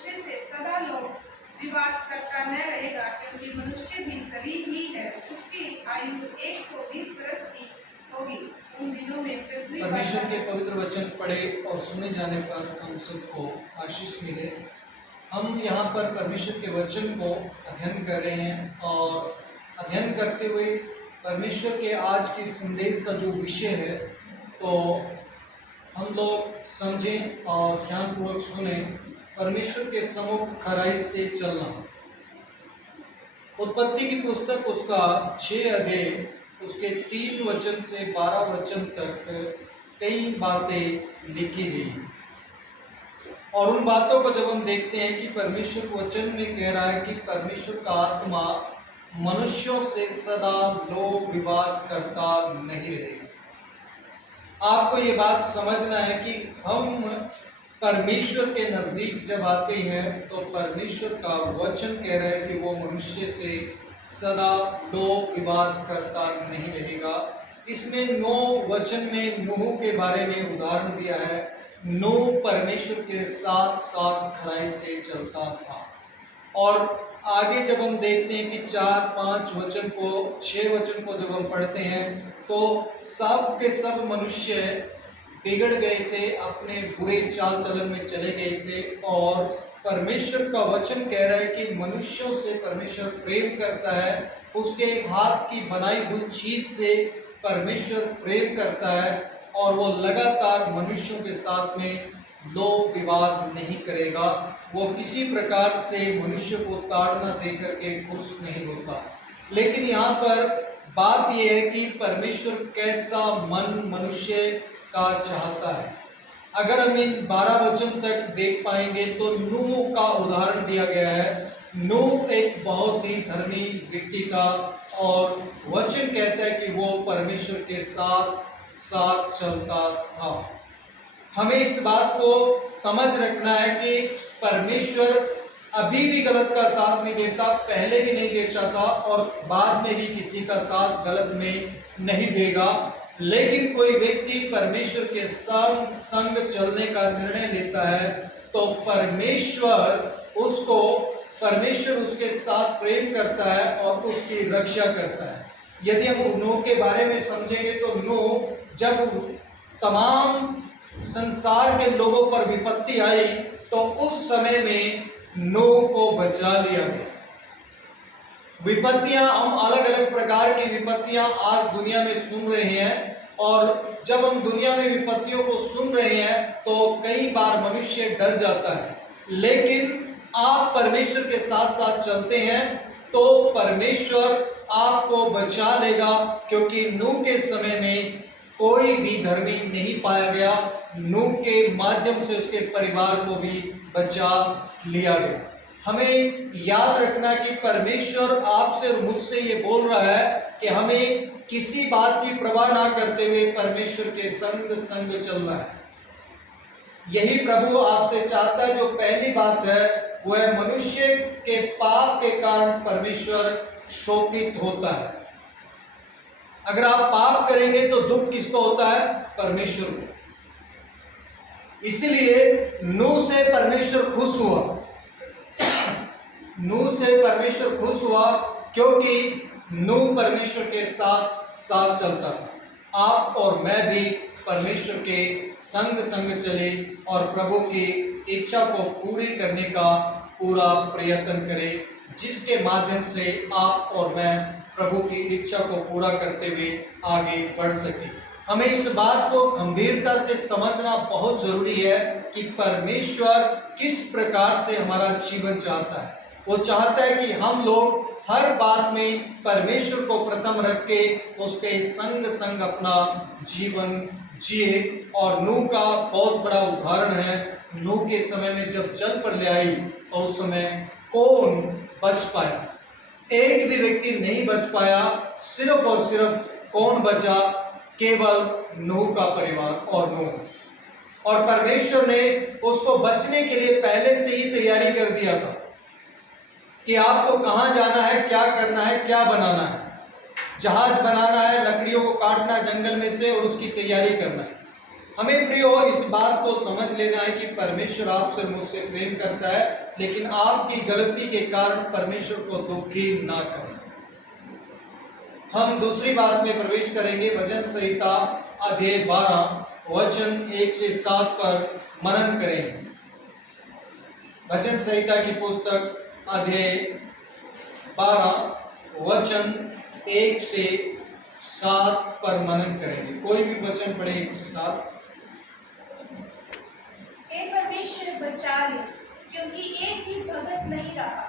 मनुष्य से सदा लोग विवाद करता न रहेगा, क्योंकि मनुष्य भी शरीर ही है। उसकी आयु 120 वर्ष की होगी। उन दिनों में पृथ्वी परमेश्वर के पवित्र वचन पढ़े और सुने जाने पर हम सबको आशीष मिले। हम यहाँ पर परमेश्वर के वचन को अध्ययन कर रहे हैं और अध्ययन करते हुए परमेश्वर के आज के संदेश का जो विषय है तो हम लोग समझें और ध्यानपूर्वक सुने। परमेश्वर के सम्मुख खराई से चलना। उत्पत्ति की पुस्तक उसका 6 अध्याय उसके 3 वचन से 12 वचन तक कई बातें लिखी गई और उन बातों को जब हम देखते हैं कि परमेश्वर वचन में कह रहा है कि परमेश्वर का आत्मा मनुष्यों से सदा लोग विवाद करता नहीं रहेगा। आपको ये बात समझना है कि हम परमेश्वर के नज़दीक जब आते हैं तो परमेश्वर का वचन कह रहा है कि वो मनुष्य से सदा लोग विवाद करता नहीं रहेगा। इसमें 9 वचन में नूह के बारे में उदाहरण दिया है। नूह परमेश्वर के साथ साथ खराई से चलता था और आगे जब हम देखते हैं कि 4-5 वचन को 6 वचन को जब हम पढ़ते हैं तो सब के सब मनुष्य बिगड़ गए थे, अपने बुरे चाल चलन में चले गए थे और परमेश्वर का वचन कह रहा है कि मनुष्यों से परमेश्वर प्रेम करता है। उसके हाथ की बनाई हुई चीज से परमेश्वर प्रेम करता है और वो लगातार मनुष्यों के साथ में लोग विवाद नहीं करेगा। वो किसी प्रकार से मनुष्य को ताड़ना देकर के खुश नहीं होता। लेकिन यहाँ पर बात यह है कि परमेश्वर कैसा मन मनुष्य का चाहता है। अगर हम इन 12 वचन तक देख पाएंगे तो नूह का उदाहरण दिया गया है। नूह एक बहुत ही धर्मी व्यक्ति का और वचन कहता है कि वो परमेश्वर के साथ साथ चलता था। हमें इस बात को समझ रखना है कि परमेश्वर अभी भी गलत का साथ नहीं देता, पहले भी नहीं देता था और बाद में भी किसी का साथ गलत में नहीं देगा। लेकिन कोई व्यक्ति परमेश्वर के संग चलने का निर्णय लेता है तो परमेश्वर उसके साथ प्रेम करता है और उसकी रक्षा करता है। यदि हम नूह के बारे में समझेंगे तो नूह जब तमाम संसार के लोगों पर विपत्ति आई तो उस समय में नूह को बचा लिया गया। विपत्तियां, हम अलग अलग प्रकार की विपत्तियां आज दुनिया में सुन रहे हैं और जब हम दुनिया में विपत्तियों को सुन रहे हैं तो कई बार मनुष्य डर जाता है। लेकिन आप परमेश्वर के साथ साथ चलते हैं तो परमेश्वर आपको बचा लेगा, क्योंकि नूह के समय में कोई भी धर्मी नहीं पाया गया। नूह के माध्यम से उसके परिवार को भी बचा लिया गया। हमें याद रखना कि परमेश्वर आपसे और मुझसे ये बोल रहा है कि हमें किसी बात की परवाह ना करते हुए परमेश्वर के संग चलना है। यही प्रभु आपसे चाहता है। जो पहली बात है वो है मनुष्य के पाप के कारण परमेश्वर शोकित होता है। अगर आप पाप करेंगे तो दुख किसको होता है? परमेश्वर को। इसीलिए नूह से परमेश्वर खुश हुआ। नूह से परमेश्वर खुश हुआ क्योंकि नूह परमेश्वर के साथ साथ चलता था। आप और मैं भी परमेश्वर के संग चले और प्रभु की इच्छा को पूरी करने का पूरा प्रयत्न करें, जिसके माध्यम से आप और मैं प्रभु की इच्छा को पूरा करते हुए आगे बढ़ सके। हमें इस बात को गंभीरता से समझना बहुत जरूरी है कि परमेश्वर किस प्रकार से हमारा जीवन चाहता है। वो चाहता है कि हम लोग हर बात में परमेश्वर को प्रथम रख के उसके संग अपना जीवन जिए। और नूह का बहुत बड़ा उदाहरण है। नूह के समय में जब जल प्रलय आई तो उस समय कौन बच पाया? एक भी व्यक्ति नहीं बच पाया। सिर्फ और सिर्फ कौन बचा? केवल नूह का परिवार और नूह। और परमेश्वर ने उसको बचने के लिए पहले से ही तैयारी कर दिया था कि आपको कहाँ जाना है, क्या करना है, क्या बनाना है। जहाज बनाना है, लकड़ियों को काटना जंगल में से और उसकी तैयारी करना है। हमें प्रियो इस बात को समझ लेना है कि परमेश्वर आपसे मुझसे प्रेम करता है, लेकिन आपकी गलती के कारण परमेश्वर को दुखी ना करें। हम दूसरी बात में प्रवेश करेंगे। भजन संहिता अध्याय 12 वचन 1 से 7 पर मनन करेंगे। भजन संहिता की पुस्तक अध्याय 12 वचन 1 से 7 पर मनन करेंगे। कोई भी वचन पढ़े 1 से 7। हे परमेश्वर बचा ले, क्योंकि एक भी भगत नहीं रहा।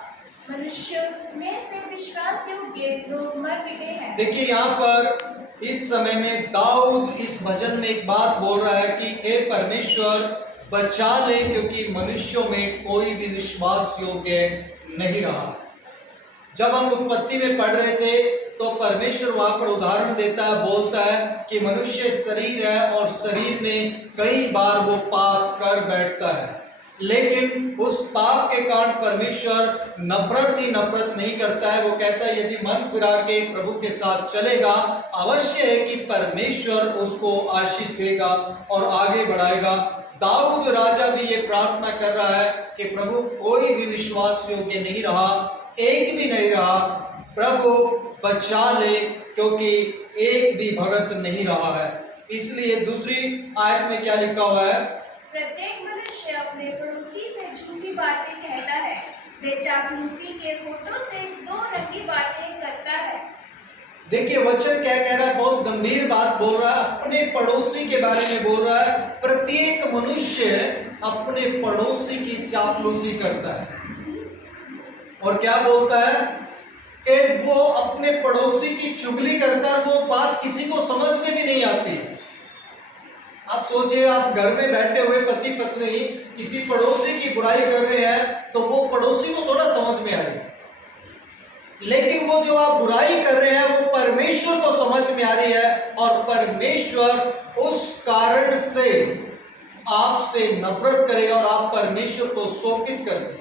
मनुष्य में से विश्वास योग्य लोग मर मिटे हैं। देखिए यहाँ पर इस समय में दाऊद इस भजन में एक बात बोल रहा है कि हे परमेश्वर बचा ले, क्योंकि मनुष्यों में कोई भी विश्वास योग्य नहीं रहा। जब हम उत्पत्ति में पढ़ रहे थे तो परमेश्वर वहां पर उदाहरण देता है, बोलता है कि मनुष्य शरीर है और शरीर में कई बार वो पाप कर बैठता है, लेकिन उस पाप के कारण परमेश्वर नफरत ही नफरत नहीं करता है। वो कहता है यदि मन फिरा के प्रभु के साथ चलेगा, अवश्य है कि परमेश्वर उसको आशीष देगा और आगे बढ़ाएगा। दाऊद राजा भी ये प्रार्थना कर रहा है कि प्रभु कोई भी विश्वास योग्य नहीं रहा, एक भी नहीं रहा, प्रभु बचा ले, क्योंकि एक भी भगत नहीं रहा है। इसलिए दूसरी आयत में क्या लिखा हुआ है? प्रत्येक मनुष्य अपने पड़ोसी से झूठी बातें कहता है, वे चापलूसी के होठों से दो रंगी बातें करता है। देखिए वचन क्या कह रहा है, बहुत गंभीर बात बोल रहा है, अपने पड़ोसी के बारे में बोल रहा है। प्रत्येक मनुष्य अपने पड़ोसी की चापलूसी करता है और क्या बोलता है कि वो अपने पड़ोसी की चुगली करता है। वो बात किसी को समझ में भी नहीं आती। आप सोचिए, आप घर में बैठे हुए पति पत्नी किसी पड़ोसी की बुराई कर रहे हैं तो वो पड़ोसी को थोड़ा समझ में आएगी, लेकिन वो जो आप बुराई कर रहे हैं वो परमेश्वर को समझ में आ रही है और परमेश्वर उस कारण से आपसे नफरत करेगा और आप परमेश्वर को शोकित करते हैं।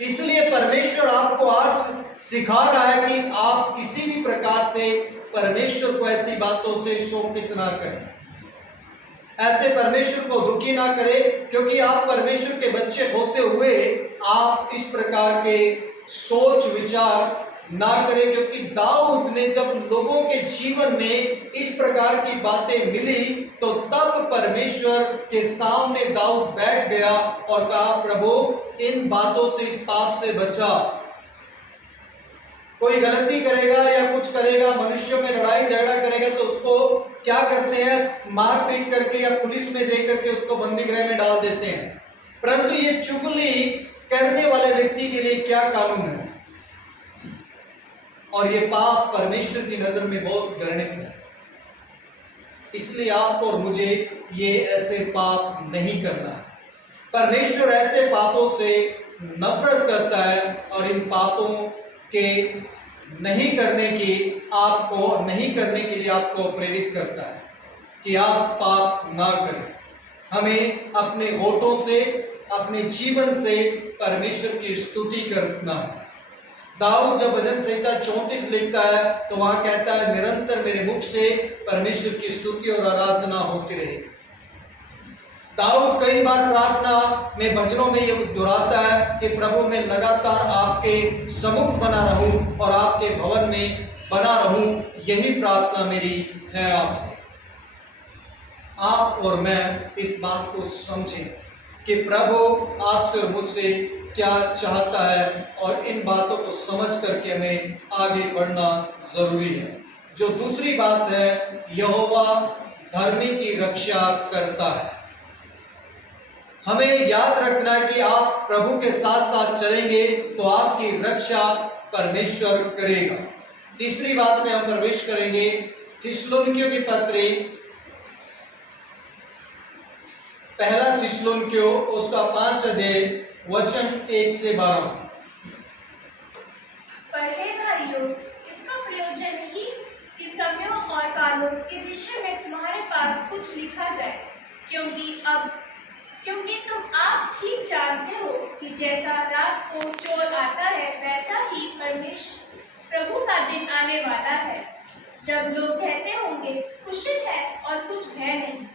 इसलिए परमेश्वर आपको आज सिखा रहा है कि आप किसी भी प्रकार से परमेश्वर को ऐसी बातों से शोकित ना करें, ऐसे परमेश्वर को दुखी ना करें, क्योंकि आप परमेश्वर के बच्चे होते हुए आप इस प्रकार के सोच विचार ना करें। क्योंकि दाऊद ने जब लोगों के जीवन में इस प्रकार की बातें मिली तो तब परमेश्वर के सामने दाऊद बैठ गया और कहा, प्रभु इन बातों से, इस पाप से बचा। कोई गलती करेगा या कुछ करेगा, मनुष्यों में लड़ाई झगड़ा करेगा तो उसको क्या करते हैं, मारपीट करके या पुलिस में दे करके उसको बंदी गृह में डाल देते हैं। परंतु ये चुगली करने वाले व्यक्ति के लिए क्या कानून है, और ये पाप परमेश्वर की नजर में बहुत घृणित है। इसलिए आपको और मुझे ये ऐसे पाप नहीं करना है। परमेश्वर ऐसे पापों से नफरत करता है और इन पापों के नहीं करने के लिए आपको प्रेरित करता है कि आप पाप ना करें। हमें अपने होठों से, अपने जीवन से परमेश्वर की स्तुति करना है। दाऊद जब भजन संहिता 34 लिखता है तो वहां कहता है, निरंतर मेरे मुख से परमेश्वर की स्तुति और आराधना होती रहे। दाऊद कई बार प्रार्थना में, भजनों में ये दोहराता है कि प्रभु मैं लगातार आपके सम्मुख बना रहूं और आपके भवन में बना रहूं। यही प्रार्थना मेरी है आपसे। आप और मैं इस बात को समझें कि प्रभु आपसे और मुझसे क्या चाहता है और इन बातों को समझ करके हमें आगे बढ़ना जरूरी है। जो दूसरी बात है, यहोवा धर्मी की रक्षा करता है। हमें याद रखना है कि आप प्रभु के साथ साथ चलेंगे तो आपकी रक्षा परमेश्वर करेगा। तीसरी बात में हम प्रवेश करेंगे थिस्सलुनीकियों की पत्री, पहला थिस्सलुनीकियों उसका 5 अध्याय वचन 1 से 12। पर हे भाइयों, इसका प्रयोजन नहीं कि समयों और कालों के विषय में तुम्हारे पास कुछ लिखा जाए, क्योंकि तुम आप ठीक जानते हो कि जैसा रात को चोर आता है वैसा ही प्रभु का दिन आने वाला है, जब लोग कहते होंगे कुशल है और कुछ भय नहीं,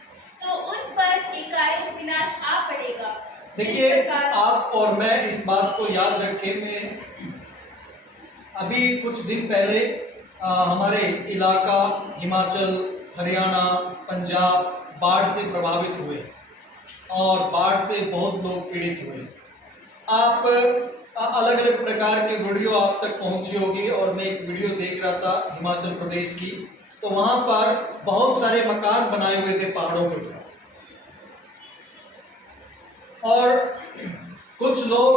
तो उन पर एकाएक विनाश आ पड़ेगा। जिस देखिए, प्रकार आप और मैं इस बात को याद रखें। मैं अभी कुछ दिन पहले हमारे इलाका हिमाचल, हरियाणा, पंजाब बाढ़ से प्रभावित हुए और बाढ़ से बहुत लोग पीड़ित हुए। आप अलग अलग प्रकार की वीडियो आप तक पहुंची होगी और मैं एक वीडियो देख रहा था हिमाचल प्रदेश की, तो वहां पर बहुत सारे मकान बनाए हुए थे पहाड़ों के ऊपर और कुछ लोग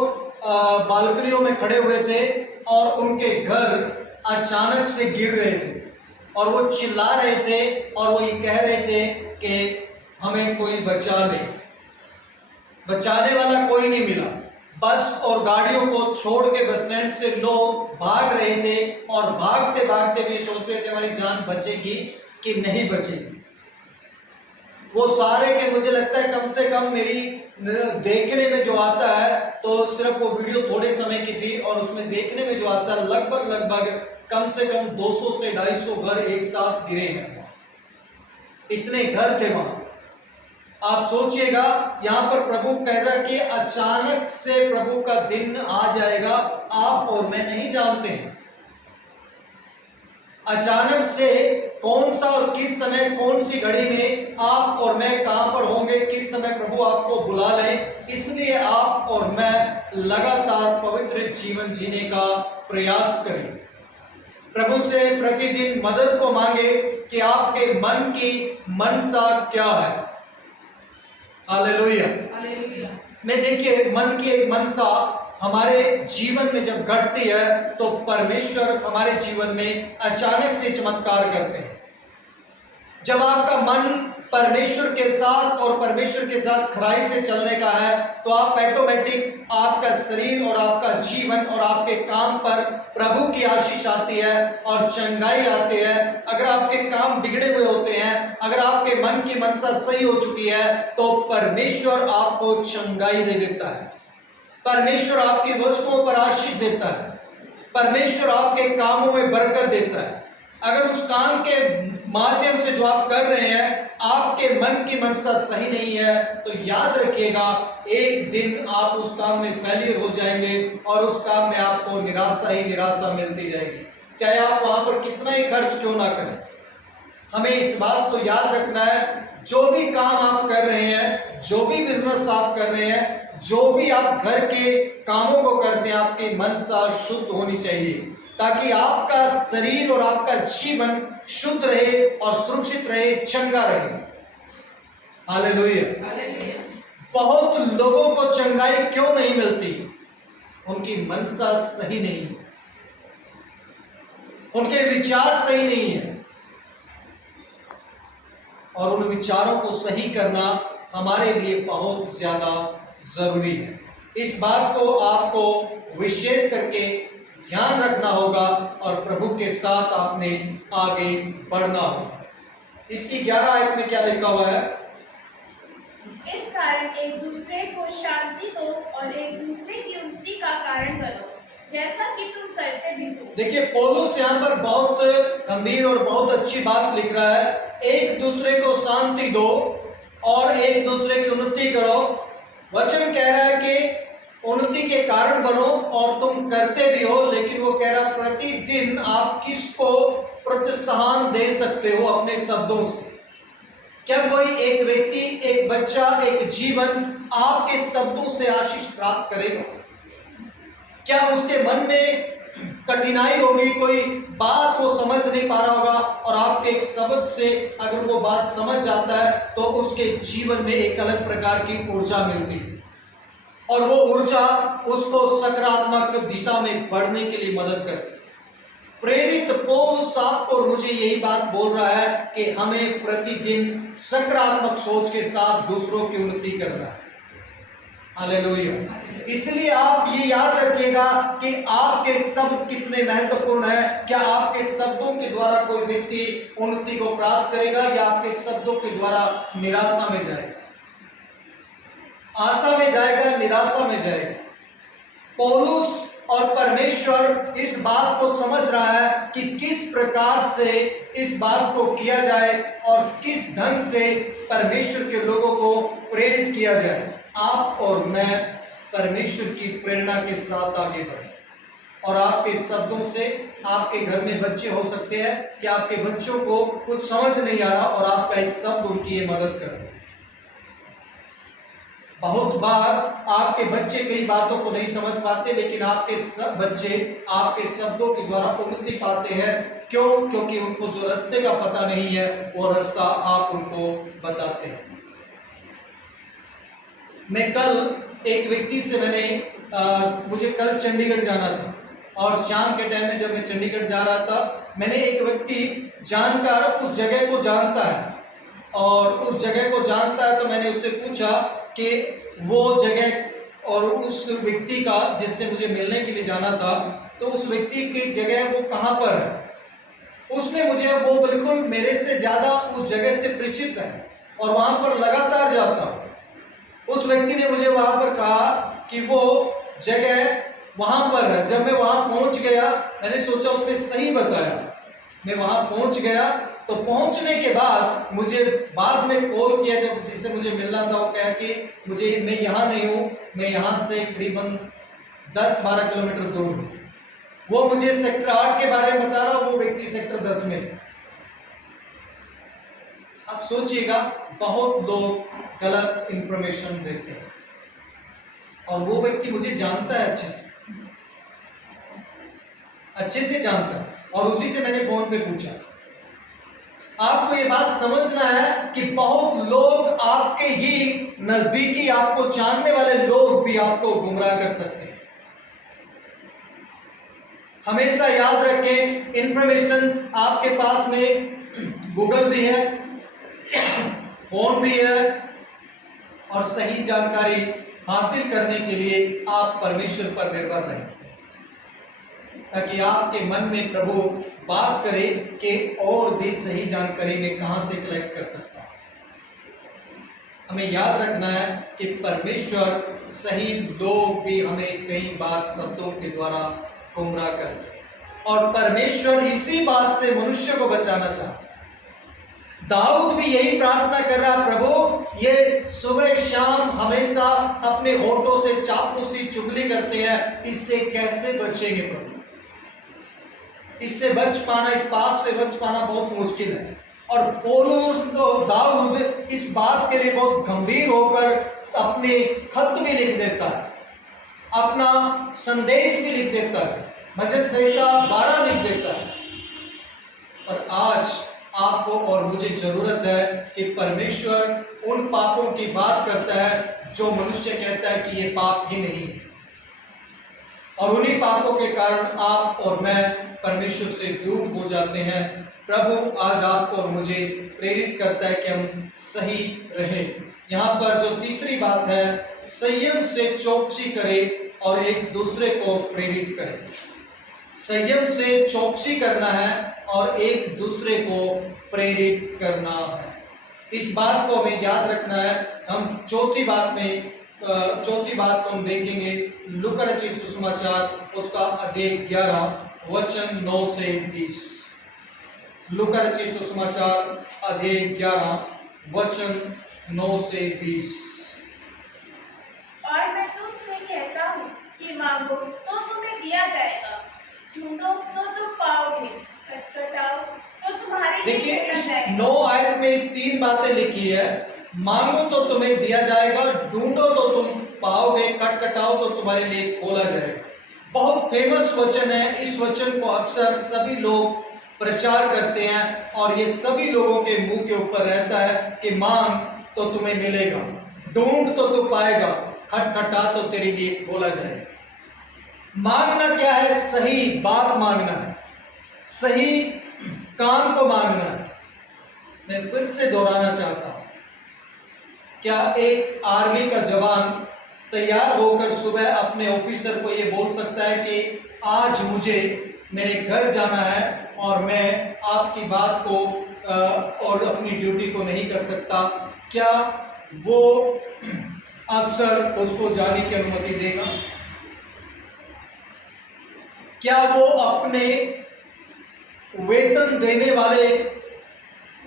बालकनियों में खड़े हुए थे और उनके घर अचानक से गिर रहे थे और वो चिल्ला रहे थे और वो ये कह रहे थे कि हमें कोई बचा ले। बचाने वाला कोई नहीं मिला। बस और गाड़ियों को छोड़ के बस स्टैंड से लोग भाग रहे थे और भागते भागते भी सोच रहे थे हमारी जान बचेगी कि नहीं बचेगी। वो सारे के मुझे लगता है कम से कम मेरी देखने में जो आता है, तो सिर्फ वो वीडियो थोड़े समय की थी और उसमें देखने में जो आता है लगभग कम से कम 200 से 250 घर एक साथ गिरे हैं। इतने घर थे वहां। आप सोचिएगा, यहां पर प्रभु कह रहा कि अचानक से प्रभु का दिन आ जाएगा, आप और मैं नहीं जानते हैं। अचानक से कौन सा और किस समय, कौन सी घड़ी में आप और मैं कहां पर होंगे, किस समय प्रभु आपको बुला ले। इसलिए आप और मैं लगातार पवित्र जीवन जीने का प्रयास करें। प्रभु से प्रतिदिन मदद को मांगे कि आपके मन की मनसा क्या है। हालेलुया। मैं देखिए, मन की एक मनसा हमारे जीवन में जब घटती है तो परमेश्वर हमारे जीवन में अचानक से चमत्कार करते हैं। जब आपका मन परमेश्वर के साथ और परमेश्वर के साथ खराई से चलने का है तो आप ऑटोमेटिक, आपका शरीर और आपका जीवन और आपके काम पर प्रभु की आशीष आती है और चंगाई आती है। अगर आपके काम बिगड़े हुए होते हैं, अगर आपके मन की मनसा सही हो चुकी है तो परमेश्वर आपको चंगाई दे देता है। परमेश्वर आपकी वस्तुओं पर आशीष देता है। परमेश्वर आपके कामों में बरकत देता है। अगर उस काम के माध्यम से जो आप कर रहे हैं आपके मन की मनसा सही नहीं है तो याद रखिएगा, एक दिन आप उस काम में फेलियर हो जाएंगे और उस काम में आपको निराशा ही निराशा मिलती जाएगी, चाहे आप वहां पर कितना ही खर्च क्यों ना करें। हमें इस बात को याद रखना है, जो भी काम आप कर रहे हैं, जो भी बिजनेस आप कर रहे हैं, जो भी आप घर के कामों को करते हैं, आपकी मनसा शुद्ध होनी चाहिए ताकि आपका शरीर और आपका जीवन शुद्ध रहे और सुरक्षित रहे, चंगा रहे। हालेलुया। बहुत लोगों को चंगाई क्यों नहीं मिलती? उनकी मनसा सही नहीं है, उनके विचार सही नहीं है और उन विचारों को सही करना हमारे लिए बहुत ज्यादा जरूरी है। इस बात को आपको विशेष करके ध्यान रखना होगा और प्रभु के साथ आपने आगे बढ़ना होगा। इसकी 11 आयत में क्या लिखा हुआ है? इस कारण एक दूसरे को शांति दो और एक दूसरे की उन्नति का कारण बनो, जैसा कि तुम करते भी हो। देखिए, पौलुस यहाँ पर बहुत गंभीर और बहुत अच्छी बात लिख रहा है। एक दूसरे को शांति दो और एक दूसरे की उन्नति करो। वचन कह रहा है कि उन्नति के कारण बनो और तुम करते भी हो, लेकिन वो कह रहा प्रतिदिन आप किसको प्रोत्साहन दे सकते हो अपने शब्दों से। क्या कोई एक व्यक्ति, एक बच्चा, एक जीवन आपके शब्दों से आशीष प्राप्त करेगा? क्या उसके मन में कठिनाई होगी, कोई बात वो समझ नहीं पा रहा होगा और आपके एक शब्द से अगर वो बात समझ जाता है तो उसके जीवन में एक अलग प्रकार की ऊर्जा मिलती है और वो ऊर्जा उसको सकारात्मक दिशा में बढ़ने के लिए मदद करती है। प्रेरित पौलुस आपको और मुझे यही बात बोल रहा है कि हमें प्रतिदिन सकारात्मक सोच के साथ दूसरों की उन्नति करना है। हालेलुया। इसलिए आप ये याद रखिएगा कि आपके शब्द कितने महत्वपूर्ण है। क्या आपके शब्दों के द्वारा कोई व्यक्ति उन्नति को प्राप्त करेगा या आपके शब्दों के द्वारा निराशा में जाएगा, आशा में जाएगा, निराशा में जाएगा? पौलुस और परमेश्वर इस बात को समझ रहा है कि किस प्रकार से इस बात को किया जाए और किस ढंग से परमेश्वर के लोगों को प्रेरित किया जाए। आप और मैं परमेश्वर की प्रेरणा के साथ आगे बढ़ें। और आपके शब्दों से, आपके घर में बच्चे हो सकते हैं कि आपके बच्चों को कुछ समझ नहीं आ रहा और आपका एक शब्द उनकी ये मदद कर रहा है। बहुत बार आपके बच्चे कई बातों को नहीं समझ पाते, लेकिन आपके सब बच्चे आपके शब्दों के द्वारा उन्नति पाते हैं। क्यों? क्योंकि उनको जो रास्ते का पता नहीं है वो रास्ता आप उनको बताते हैं। मैं कल एक व्यक्ति से मुझे कल चंडीगढ़ जाना था और शाम के टाइम में जब मैं चंडीगढ़ जा रहा था, मैंने एक व्यक्ति जानकार उस जगह को जानता है और उस जगह को जानता है, तो मैंने उससे पूछा कि वो जगह और उस व्यक्ति का जिससे मुझे मिलने के लिए जाना था, तो उस व्यक्ति की जगह वो कहाँ पर है। उसने मुझे, वो बिल्कुल मेरे से ज़्यादा उस जगह से परिचित है और वहाँ पर लगातार जाता हूँ। उस व्यक्ति ने मुझे वहाँ पर कहा कि वो जगह वहाँ पर है। जब मैं वहाँ पहुँच गया, मैंने सोचा उसने सही बताया। मैं वहाँ पहुँच गया, तो पहुँचने के बाद मुझे बाद में कॉल किया, जब जिससे मुझे मिलना था, वो कहा कि मैं यहाँ नहीं हूँ, मैं यहाँ से करीबन 10-12 किलोमीटर दूर हूँ। वो मुझे सेक्टर 8 के बारे में बता रहा, वो व्यक्ति सेक्टर 10 में है। आप सोचिएगा, बहुत लोग गलत इंफॉर्मेशन देते हैं और वो व्यक्ति मुझे जानता है, अच्छे से जानता है, और उसी से मैंने फोन पे पूछा। आपको ये बात समझना है कि बहुत लोग आपके ही नजदीकी, आपको जानने वाले लोग भी आपको गुमराह कर सकते हैं। हमेशा याद रखें, इंफॉर्मेशन आपके पास में गूगल भी है, फोन भी है, और सही जानकारी हासिल करने के लिए आप परमेश्वर पर निर्भर रहें, ताकि आपके मन में प्रभु बात करे कि और भी सही जानकारी मैं कहां से कलेक्ट कर सकता हूं। हमें याद रखना है कि परमेश्वर सही लोग भी हमें कई बार शब्दों के द्वारा गुमराह करते हैं, और परमेश्वर इसी बात से मनुष्य को बचाना चाहता है। दाऊद भी यही प्रार्थना कर रहा, प्रभु ये सुबह शाम हमेशा अपने होठों से चापलूसी चुगली करते हैं, इससे कैसे बचेंगे प्रभु? इससे बच पाना, इस पाप से बच पाना बहुत मुश्किल है। और पौलुस दाऊद इस बात के लिए बहुत गंभीर होकर अपने खत भी लिख देता है, अपना संदेश भी लिख देता है, भजन संहिता 12 लिख देता है। और आज आपको और मुझे जरूरत है कि परमेश्वर उन पापों की बात करता है जो मनुष्य कहता है कि ये पाप ही नहीं है, और उन्हीं पापों के कारण आप और मैं परमेश्वर से दूर हो जाते हैं। प्रभु आज आपको और मुझे प्रेरित करता है कि हम सही रहें। यहाँ पर जो तीसरी बात है, संयम से चौकसी करें और एक दूसरे को प्रेरित करें। संयम से चौकसी करना है और एक दूसरे को प्रेरित करना है। इस बात को हमें याद रखना है। हम चौथी बात को हम देखेंगे, लूका रचित सुसमाचार उसका अध्याय 11 वचन 9 से 20। लूका रचित सुसमाचार अध्याय 11 वचन 9 से 20। और मैं तुमसे कहता हूँ कि मांगो तो तुम्हें दिया जाएगा, ढूंढो तो तुम पाओगे, खटखटाओ तो तुम्हारे लिए देखिए, खोला इस जाएगा। 9 आयत में 3 बातें लिखी है। मांगो तो तुम्हें दिया जाएगा, ढूंढो तो तुम पाओगे, खटखटाओ तो तुम्हारे लिए खोला जाएगा। बहुत फेमस वचन है। इस वचन को अक्सर सभी लोग प्रचार करते हैं और ये सभी लोगों के मुंह के ऊपर रहता है कि मांग तो तुम्हें मिलेगा, ढूंढ तो तू पाएगा, खटखटा तो तेरे लिए खोला जाएगा। मांगना क्या है? सही बात मांगना है, सही काम को मांगना है। मैं फिर से दोहराना चाहता हूं, क्या एक आर्मी का जवान तैयार होकर सुबह अपने ऑफिसर को ये बोल सकता है कि आज मुझे मेरे घर जाना है और मैं आपकी बात को और अपनी ड्यूटी को नहीं कर सकता? क्या वो अफसर उसको जाने की अनुमति देगा? क्या वो अपने वेतन देने वाले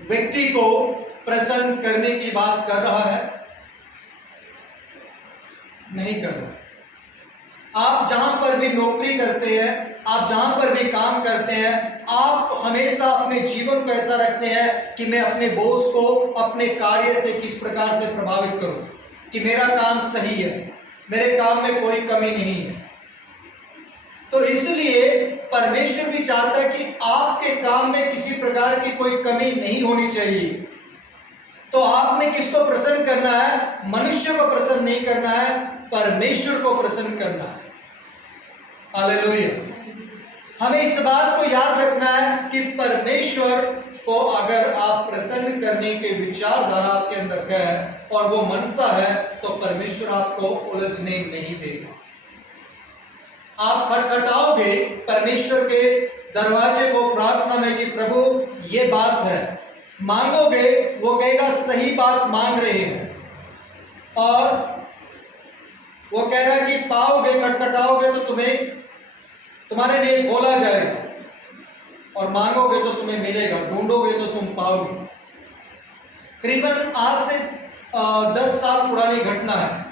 व्यक्ति को प्रसन्न करने की बात कर रहा है? नहीं कर रहा। आप जहां पर भी नौकरी करते हैं, आप जहां पर भी काम करते हैं, आप हमेशा अपने जीवन को ऐसा रखते हैं कि मैं अपने बॉस को अपने कार्य से किस प्रकार से प्रभावित करूं, कि मेरा काम सही है, मेरे काम में कोई कमी नहीं है। तो इसलिए परमेश्वर भी चाहता है कि आपके काम में किसी प्रकार की कोई कमी नहीं होनी चाहिए। तो आपने किसको प्रसन्न करना है? मनुष्य को प्रसन्न नहीं करना है, परमेश्वर को प्रसन्न करना है। हालेलुया। हमें इस बात को याद रखना है कि परमेश्वर को अगर आप प्रसन्न करने के विचारधारा आपके अंदर है और वो मनसा है, तो परमेश्वर आपको उलझने नहीं देगा। आप खटखटाओगे परमेश्वर के दरवाजे को प्रार्थना में कि प्रभु ये बात है, मांगोगे, वो कहेगा सही बात मांग रहे हैं, और वो कह रहा है कि पाओगे, खटखटाओगे तो तुम्हारे लिए खोला जाएगा, और मांगोगे तो तुम्हें मिलेगा, ढूंढोगे तो तुम पाओगे। करीबन आज से 10 साल पुरानी घटना है।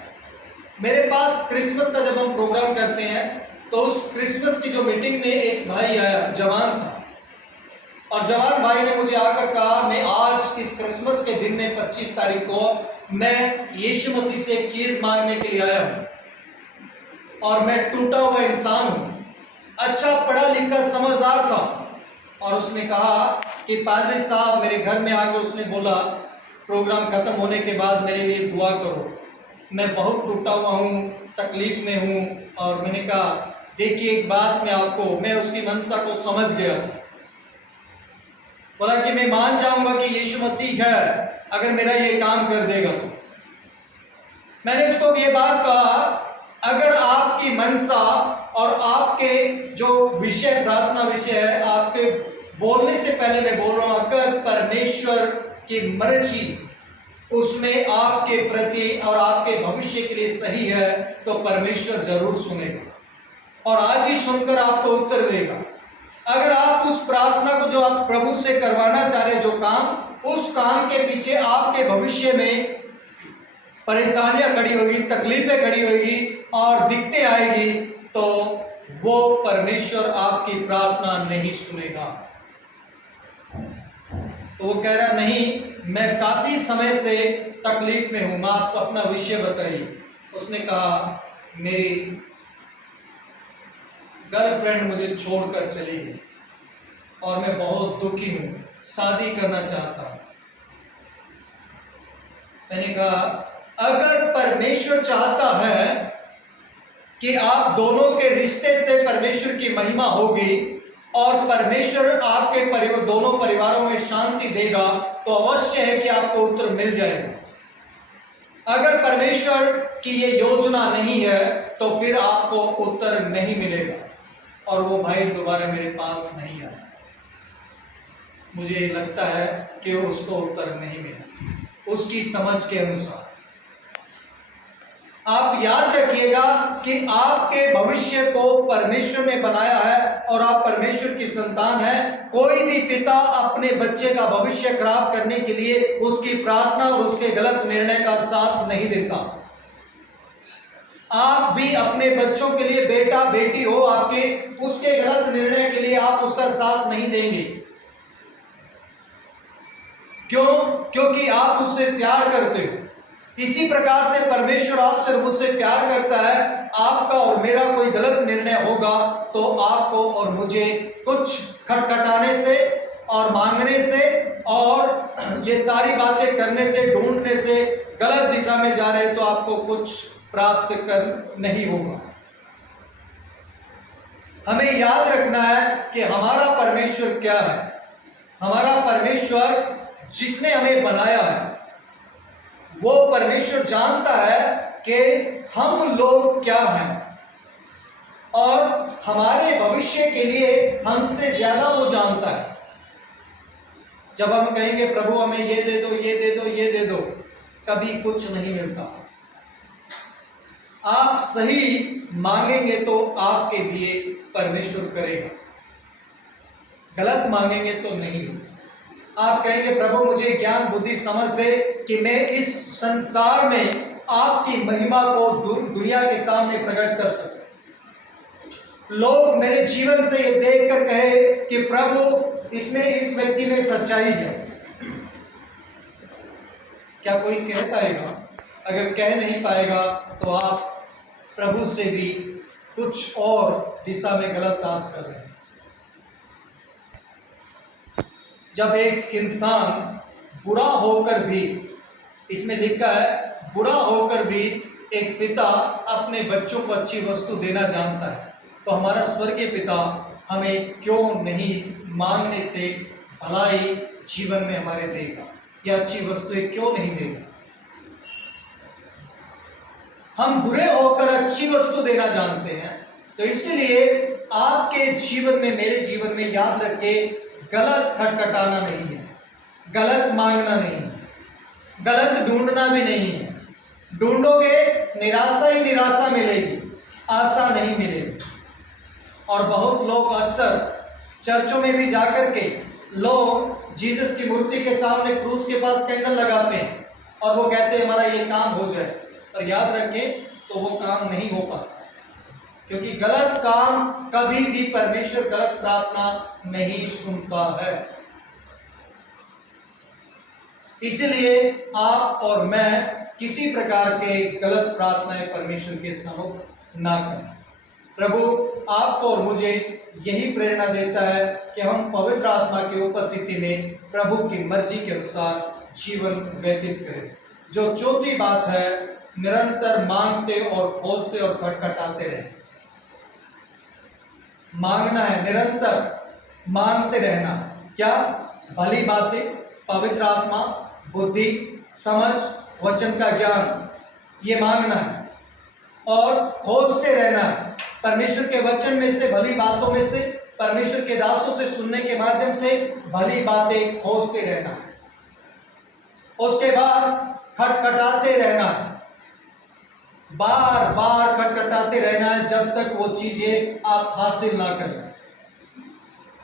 मेरे पास क्रिसमस का जब हम प्रोग्राम करते हैं तो उस क्रिसमस की जो मीटिंग में एक भाई आया, जवान था, और जवान भाई ने मुझे आकर कहा मैं आज इस क्रिसमस के दिन में 25 तारीख को मैं यीशु मसीह से एक चीज मांगने के लिए आया हूं, और मैं टूटा हुआ इंसान हूं। अच्छा पढ़ा लिखा समझदार था, और उसने कहा कि पादरी साहब मेरे घर में आकर उसने बोला प्रोग्राम खत्म होने के बाद मेरे लिए दुआ करो, मैं बहुत टूटा हुआ हूँ, तकलीफ में हूँ। और मैंने कहा देखिए एक बात मैं उसकी मनसा को समझ गया था। बोला कि मैं मान जाऊंगा कि यीशु मसीह है अगर मेरा ये काम कर देगा तो। मैंने उसको ये बात कहा, अगर आपकी मनसा और आपके जो विषय प्रार्थना विषय है, आपके बोलने से पहले मैं बोल रहा हूं, अगर परमेश्वर की मर्जी उसमें आपके प्रति और आपके भविष्य के लिए सही है तो परमेश्वर जरूर सुनेगा, और आज ही सुनकर आपको उत्तर देगा। अगर आप उस प्रार्थना को जो आप प्रभु से करवाना चाह रहे, जो काम, उस काम के पीछे आपके भविष्य में परेशानियां खड़ी होगी, तकलीफें खड़ी होगी और दिक्कतें आएगी, तो वो परमेश्वर आपकी प्रार्थना नहीं सुनेगा। तो वो कह रहा नहीं, मैं काफी समय से तकलीफ में हूं, आप अपना विषय बताइए। उसने कहा मेरी गर्लफ्रेंड मुझे छोड़कर चली गई और मैं बहुत दुखी हूं, शादी करना चाहता हूं। मैंने कहा अगर परमेश्वर चाहता है कि आप दोनों के रिश्ते से परमेश्वर की महिमा होगी और परमेश्वर आपके दोनों परिवारों में शांति देगा, तो अवश्य है कि आपको उत्तर मिल जाएगा। अगर परमेश्वर की ये योजना नहीं है तो फिर आपको उत्तर नहीं मिलेगा। और वो भाई दोबारा मेरे पास नहीं आया। मुझे लगता है कि उसको उत्तर नहीं मिला उसकी समझ के अनुसार। आप याद रखिएगा कि आपके भविष्य को परमेश्वर ने बनाया है और आप परमेश्वर की संतान हैं। कोई भी पिता अपने बच्चे का भविष्य खराब करने के लिए उसकी प्रार्थना और उसके गलत निर्णय का साथ नहीं देता। आप भी अपने बच्चों के लिए, बेटा बेटी हो आपके, उसके गलत निर्णय के लिए आप उसका साथ नहीं देंगे। क्यों? क्योंकि आप उससे प्यार करते हो। इसी प्रकार से परमेश्वर आपसे और मुझसे प्यार करता है। आपका और मेरा कोई गलत निर्णय होगा तो आपको और मुझे कुछ खटखटाने से और मांगने से और ये सारी बातें करने से, ढूंढने से, गलत दिशा में जा रहे हैं तो आपको कुछ प्राप्त कर नहीं होगा। हमें याद रखना है कि हमारा परमेश्वर क्या है। हमारा परमेश्वर जिसने हमें बनाया है, वो परमेश्वर जानता है कि हम लोग क्या हैं और हमारे भविष्य के लिए हमसे ज्यादा वो जानता है। जब हम कहेंगे प्रभु हमें ये दे दो, ये दे दो, ये दे दो, कभी कुछ नहीं मिलता। आप सही मांगेंगे तो आपके लिए परमेश्वर करेगा, गलत मांगेंगे तो नहीं। आप कहेंगे प्रभु मुझे ज्ञान बुद्धि समझ दे कि मैं इस संसार में आपकी महिमा को दुनिया के सामने प्रकट कर सकूं, लोग मेरे जीवन से ये देखकर कहे कि प्रभु इसमें इस व्यक्ति में सच्चाई है। क्या कोई कह पाएगा? अगर कह नहीं पाएगा तो आप प्रभु से भी कुछ और दिशा में गलत आस कर रहे हैं। जब एक इंसान बुरा होकर भी, इसमें लिखा है बुरा होकर भी एक पिता अपने बच्चों को अच्छी वस्तु देना जानता है, तो हमारा स्वर्गीय पिता हमें क्यों नहीं मांगने से भलाई जीवन में हमारे देगा, या अच्छी वस्तुएं क्यों नहीं देगा? हम बुरे होकर अच्छी वस्तु देना जानते हैं, तो इसीलिए आपके जीवन में, मेरे जीवन में याद रखे, गलत खटखटाना नहीं है, गलत मांगना नहीं है, गलत ढूंढना भी नहीं है। ढूंढोगे निराशा ही निराशा मिलेगी, आशा नहीं मिलेगी। और बहुत लोग अक्सर चर्चों में भी जाकर के लोग जीसस की मूर्ति के सामने क्रूस के पास कैंडल लगाते हैं और वो कहते हैं हमारा ये काम हो जाए, पर याद रखें तो वो काम नहीं हो पाता, क्योंकि गलत काम कभी भी परमेश्वर गलत प्रार्थना नहीं सुनता है। इसलिए आप और मैं किसी प्रकार के गलत प्रार्थनाएं परमेश्वर के सम्मुख ना करें। प्रभु आपको और मुझे यही प्रेरणा देता है कि हम पवित्र आत्मा की उपस्थिति में प्रभु की मर्जी के अनुसार जीवन व्यतीत करें। जो चौथी बात है, निरंतर मांगते और खोजते और खटखटाते रहें। मांगना है, निरंतर मांगते रहना। क्या? भली बातें, पवित्र आत्मा, बुद्धि, समझ, वचन का ज्ञान, ये मांगना है। और खोजते रहना है, परमेश्वर के वचन में से, भली बातों में से, परमेश्वर के दासों से सुनने के माध्यम से भली बातें खोजते रहना है। उसके बाद खटखटाते रहना है, बार बार खटखटाते रहना है जब तक वो चीजें आप हासिल ना कर लें।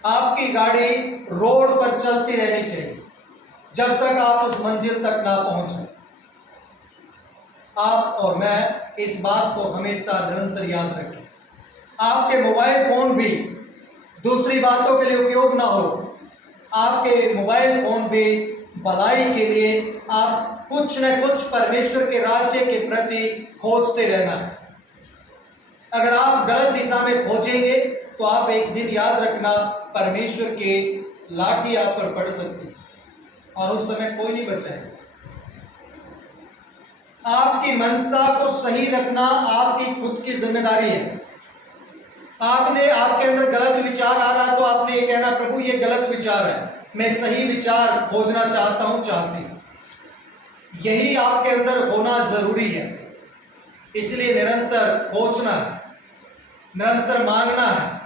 आपकी गाड़ी रोड पर चलती रहनी चाहिए जब तक आप उस मंजिल तक ना पहुंचे। आप और मैं इस बात को हमेशा निरंतर याद रखें। आपके मोबाइल फोन भी दूसरी बातों के लिए उपयोग ना हो। आपके मोबाइल फोन भी भलाई के लिए आप कुछ न कुछ परमेश्वर के राज्य के प्रति खोजते रहना है। अगर आप गलत दिशा में खोजेंगे तो आप एक दिन, याद रखना, परमेश्वर के लाठी आप पर पड़ सकती है और उस समय कोई नहीं बचाएगा। आपकी मनसा को सही रखना आपकी खुद की जिम्मेदारी है। आपके अंदर गलत विचार आ रहा तो आपने ये कहना, प्रभु ये गलत विचार है, मैं सही विचार खोजना चाहता हूं, चाहती हूं। यही आपके अंदर होना जरूरी है। इसलिए निरंतर खोजना है, निरंतर मांगना है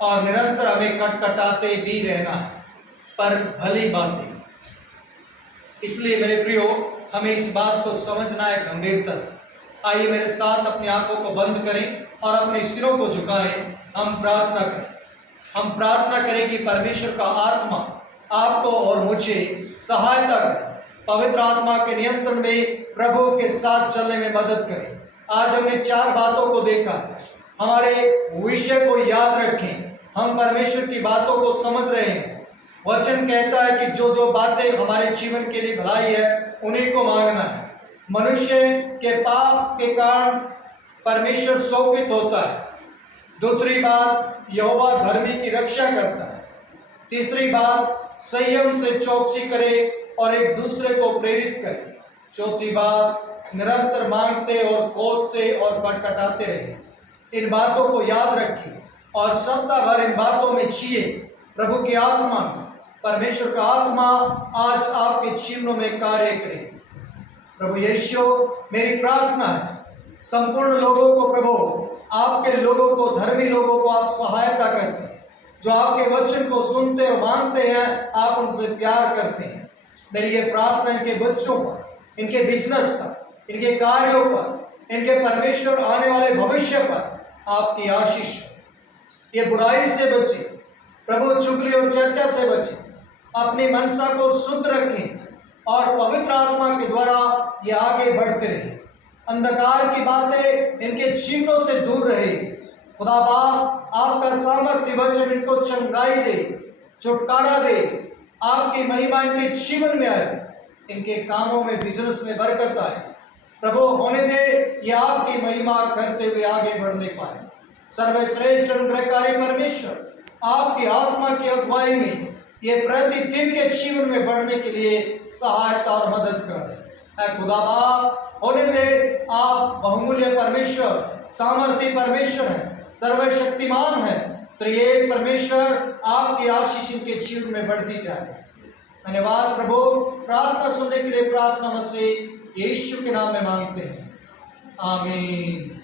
और निरंतर हमें खटखटाते भी रहना है, पर भली बातें। इसलिए मेरे प्रियो, हमें इस बात को समझना है गंभीरता से। आइए मेरे साथ अपनी आंखों को बंद करें और अपने सिरों को झुकाएं। हम प्रार्थना करें। हम प्रार्थना करें कि परमेश्वर का आत्मा आपको और मुझे सहायता करे, पवित्र आत्मा के नियंत्रण में प्रभु के साथ चलने में मदद करे। आज हमने 4 बातों को देखा। हमारे विषय को याद रखें। हम परमेश्वर की बातों को समझ रहे हैं। वचन कहता है कि जो जो बातें हमारे जीवन के लिए भलाई है उन्हीं को मांगना है। मनुष्य के पाप के कारण परमेश्वर शोकित होता है। दूसरी बात, यहोवा धर्मी की रक्षा करता है। तीसरी बात, संयम से चौकसी करे और एक दूसरे को प्रेरित करे। चौथी बात, निरंतर मांगते और खोजते और खटखटाते रहे। इन बातों को याद रखिए और सप्ताह भर इन बातों में जिए। प्रभु की आत्मा, परमेश्वर का आत्मा आज आपके जीवनों में कार्य करे। प्रभु यीशु, मेरी प्रार्थना है संपूर्ण लोगों को, प्रभु आपके लोगों को, धर्मी लोगों को आप सहायता करते हैं, जो आपके वचन को सुनते और मानते हैं, आप उनसे प्यार करते हैं। मेरी ये प्रार्थना इनके बच्चों पर, इनके बिजनेस पर, इनके कार्यों पर, इनके परमेश्वर आने वाले भविष्य पर आपकी आशीष हो। ये बुराई से बचे, प्रभु चुगली और चर्चा से बचे, अपनी मनसा को शुद्ध रखें और पवित्र आत्मा के द्वारा ये आगे बढ़ते रहे। अंधकार की बातें इनके जीवनों से दूर रहे। खुदा बाप आपका सामर्थ्य वचन इनको चंगाई दे, छुटकारा दे, आपकी महिमा इनके जीवन में आए, इनके कामों में, बिजनेस में बरकत आए। प्रभु होने दे ये आपकी महिमा करते हुए आगे बढ़ने पाए। सर्वश्रेष्ठ अनुग्रहकारी परमेश्वर आपकी आत्मा की अगुवाई में ये प्रतिदिन के जीवन में बढ़ने के लिए सहायता और मदद कर। खुदा बाप होने दे आप बहुमूल्य परमेश्वर, सामर्थ्य परमेश्वर है, सर्वशक्तिमान है, त्रिएक परमेश्वर आपकी आशीष इनके जीवन में बढ़ती जाए। धन्यवाद प्रभु। प्रार्थना सुनने के लिए प्रार्थना मसीह यीशु के नाम में मांगते हैं, आमीन।